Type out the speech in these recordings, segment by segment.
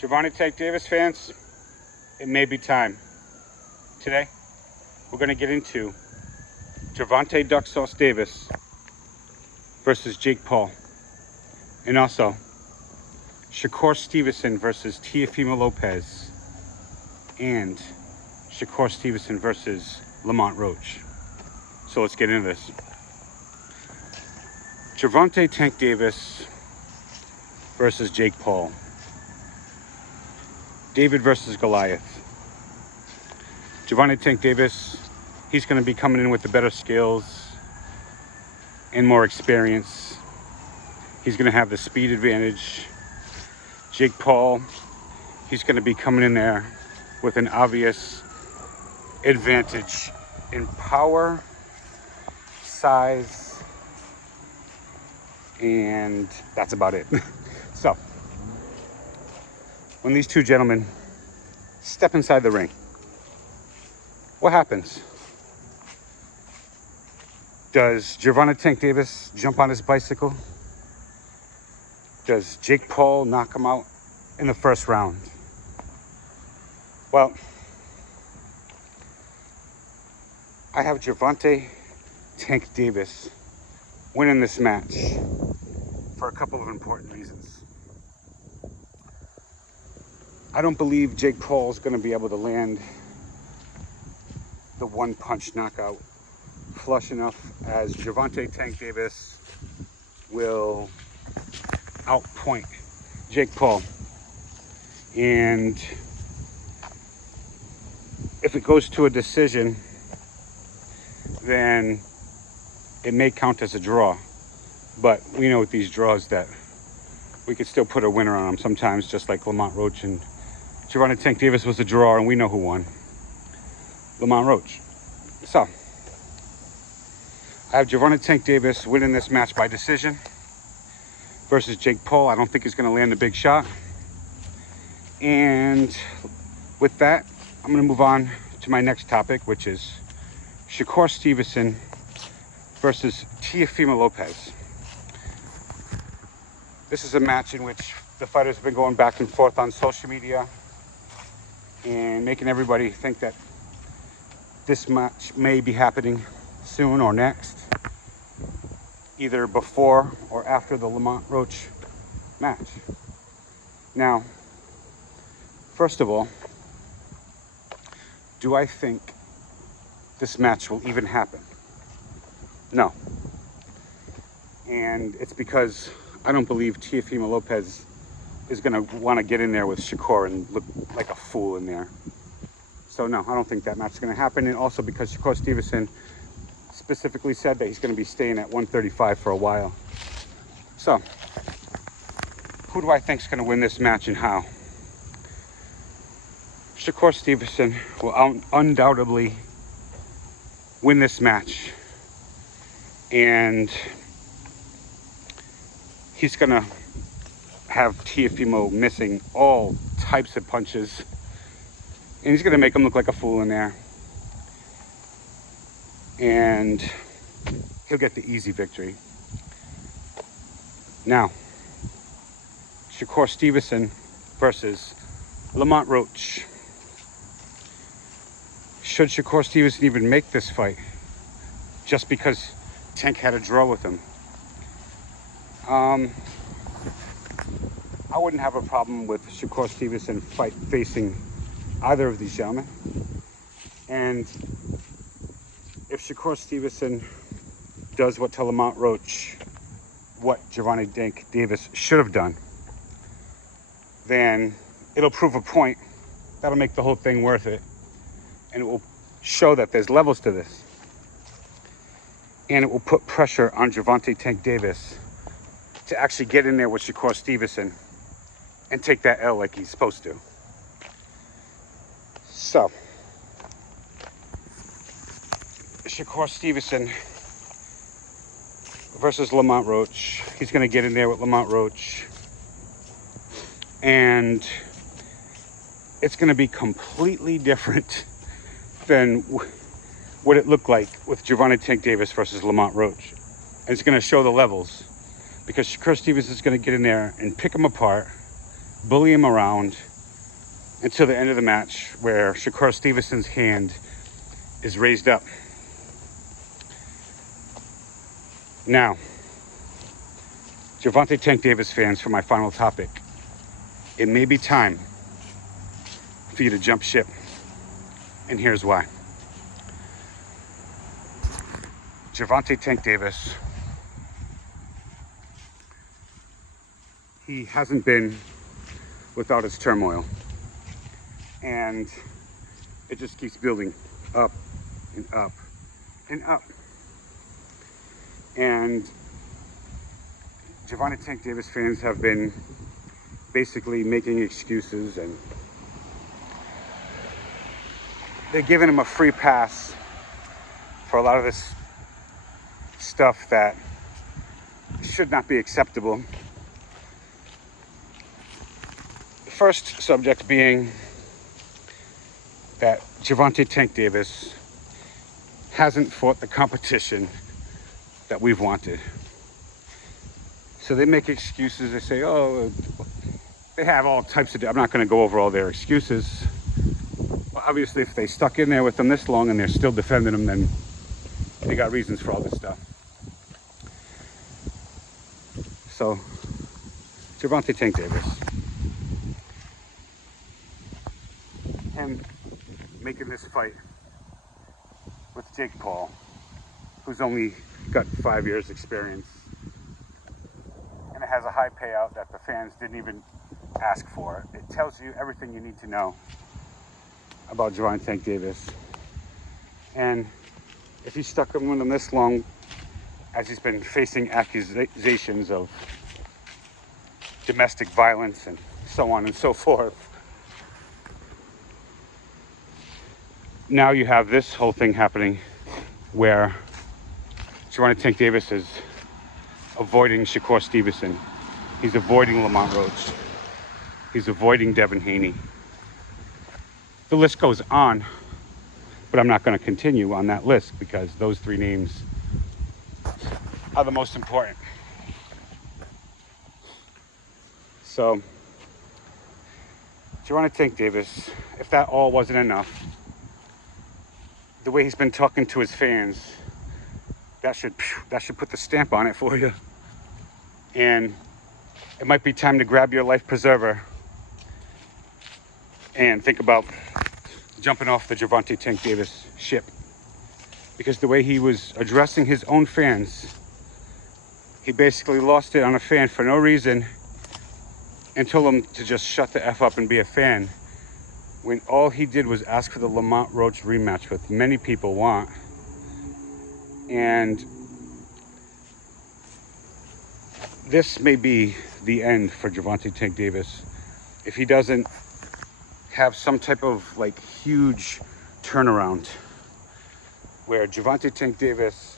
Gervonta Tank Davis fans, it may be time. Today, we're going to get into Gervonta Duck Sauce Davis versus Jake Paul. And also, Shakur Stevenson versus Teofimo Lopez. And Shakur Stevenson versus Lamont Roach. So let's get into this. Gervonta Tank Davis versus Jake Paul. David versus Goliath. Gervonta Tank Davis, he's going to be coming in with the better skills and more experience. He's going to have the speed advantage. Jake Paul, he's going to be coming in there with an obvious advantage in power, size, and that's about it. So, when these two gentlemen step inside the ring, what happens? Does Gervonta Tank Davis jump on his bicycle? Does Jake Paul knock him out in the first round? Well, I have Gervonta Tank Davis winning this match for a couple of important reasons. I don't believe Jake Paul's going to be able to land the one-punch knockout flush enough, as Gervonta Tank Davis will outpoint Jake Paul. And if it goes to a decision, then it may count as a draw. But we know with these draws that we could still put a winner on them sometimes, just like Lamont Roach and Gervonta Tank Davis was a draw, and we know who won. Lamont Roach. So, I have Gervonta Tank Davis winning this match by decision versus Jake Paul. I don't think he's going to land a big shot. And with that, I'm going to move on to my next topic, which is Shakur Stevenson versus Teofimo Lopez. This is a match in which the fighters have been going back and forth on social media and making everybody think that this match may be happening soon or next, either before or after the Lamont Roach match. Now, first of all, do I think this match will even happen? No. And it's because I don't believe Teofimo Lopez is going to want to get in there with Shakur and look like a fool in there. So no, I don't think that match is going to happen. And also because Shakur Stevenson specifically said that he's going to be staying at 135 for a while. So, who do I think is going to win this match and how? Shakur Stevenson will undoubtedly win this match. And he's going to have Teofimo missing all types of punches. And he's going to make him look like a fool in there. And he'll get the easy victory. Now, Shakur Stevenson versus Lamont Roach. Should Shakur Stevenson even make this fight just because Tank had a draw with him? I wouldn't have a problem with Shakur Stevenson facing either of these gentlemen. And if Shakur Stevenson does what to Lamont Roach, what Gervonta Tank Davis should have done, then it'll prove a point. That'll make the whole thing worth it. And it will show that there's levels to this. And it will put pressure on Gervonta Tank Davis to actually get in there with Shakur Stevenson and take that L like he's supposed to. So, Shakur Stevenson versus Lamont Roach. He's going to get in there with Lamont Roach. And it's going to be completely different than what it looked like with Gervonta Tank Davis versus Lamont Roach. And it's going to show the levels, because Shakur Stevenson is going to get in there and pick him apart bully him around until the end of the match, where Shakur Stevenson's hand is raised up. Now, Gervonta Tank Davis fans, for my final topic, it may be time for you to jump ship, and here's why. Gervonta Tank Davis, he hasn't been without his turmoil, and it just keeps building up and up and up. And Gervonta Tank Davis fans have been basically making excuses, and they're giving him a free pass for a lot of this stuff that should not be acceptable. The first subject being that Gervonta Tank Davis hasn't fought the competition that we've wanted. So they make excuses. They say, oh, they have all types of, I'm not going to go over all their excuses. Well, obviously, if they stuck in there with them this long and they're still defending them, then they got reasons for all this stuff. So, Gervonta Tank Davis, him making this fight with Jake Paul, who's only got 5 years experience, and it has a high payout that the fans didn't even ask for. It tells you everything you need to know about Gervonta Tank Davis. And if he's stuck with him this long, as he's been facing accusations of domestic violence and so on and so forth, now you have this whole thing happening where Gervonta Tank Davis is avoiding Shakur Stevenson. He's avoiding Lamont Roach. He's avoiding Devin Haney. The list goes on, but I'm not going to continue on that list because those three names are the most important. So, Gervonta Tank Davis, if that all wasn't enough, the way he's been talking to his fans, that should put the stamp on it for you. And it might be time to grab your life preserver and think about jumping off the Gervonta Tank Davis ship. Because the way he was addressing his own fans, he basically lost it on a fan for no reason and told him to just shut the F up and be a fan, when all he did was ask for the Lamont Roach rematch, which many people want. And this may be the end for Gervonta Tank Davis if he doesn't have some type of like huge turnaround where Gervonta Tank Davis,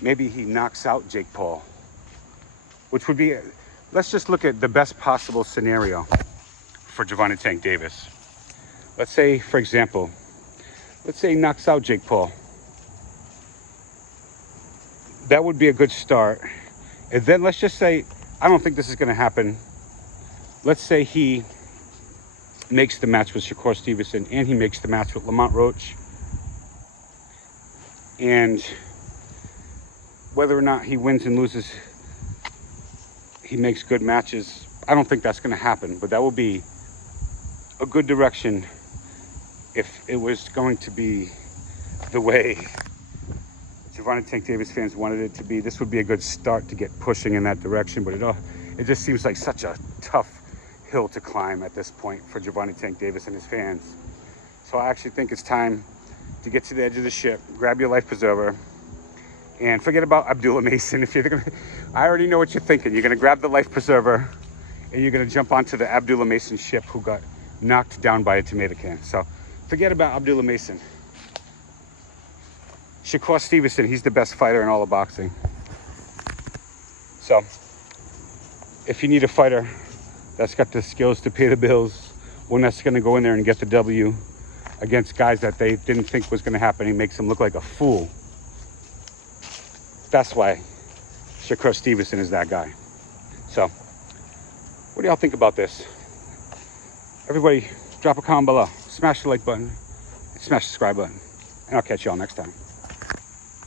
maybe he knocks out Jake Paul, which would be, let's just look at the best possible scenario for Gervonta Tank Davis. Let's say, for example, let's say he knocks out Jake Paul. That would be a good start. And then let's just say, I don't think this is going to happen. Let's say he makes the match with Shakur Stevenson and he makes the match with Lamont Roach. And whether or not he wins and loses, he makes good matches. I don't think that's going to happen, but that would be a good direction if it was going to be the way Gervonta Tank Davis fans wanted it to be. This would be a good start to get pushing in that direction, but it just seems like such a tough hill to climb at this point for Gervonta Tank Davis and his fans. So I actually think it's time to get to the edge of the ship, grab your life preserver, and forget about Abdullah Mason. If you're gonna, I already know what you're thinking. You're gonna grab the life preserver and you're gonna jump onto the Abdullah Mason ship who got knocked down by a tomato can. So forget about Abdullah Mason. Shakur Stevenson, he's the best fighter in all of boxing. So if you need a fighter that's got the skills to pay the bills, one that's going to go in there and get the W against guys that they didn't think was going to happen, he makes them look like a fool. That's why Shakur Stevenson is that guy. So what do y'all think about this? Everybody, drop a comment below. Smash the like button. Smash the subscribe button. And I'll catch y'all next time.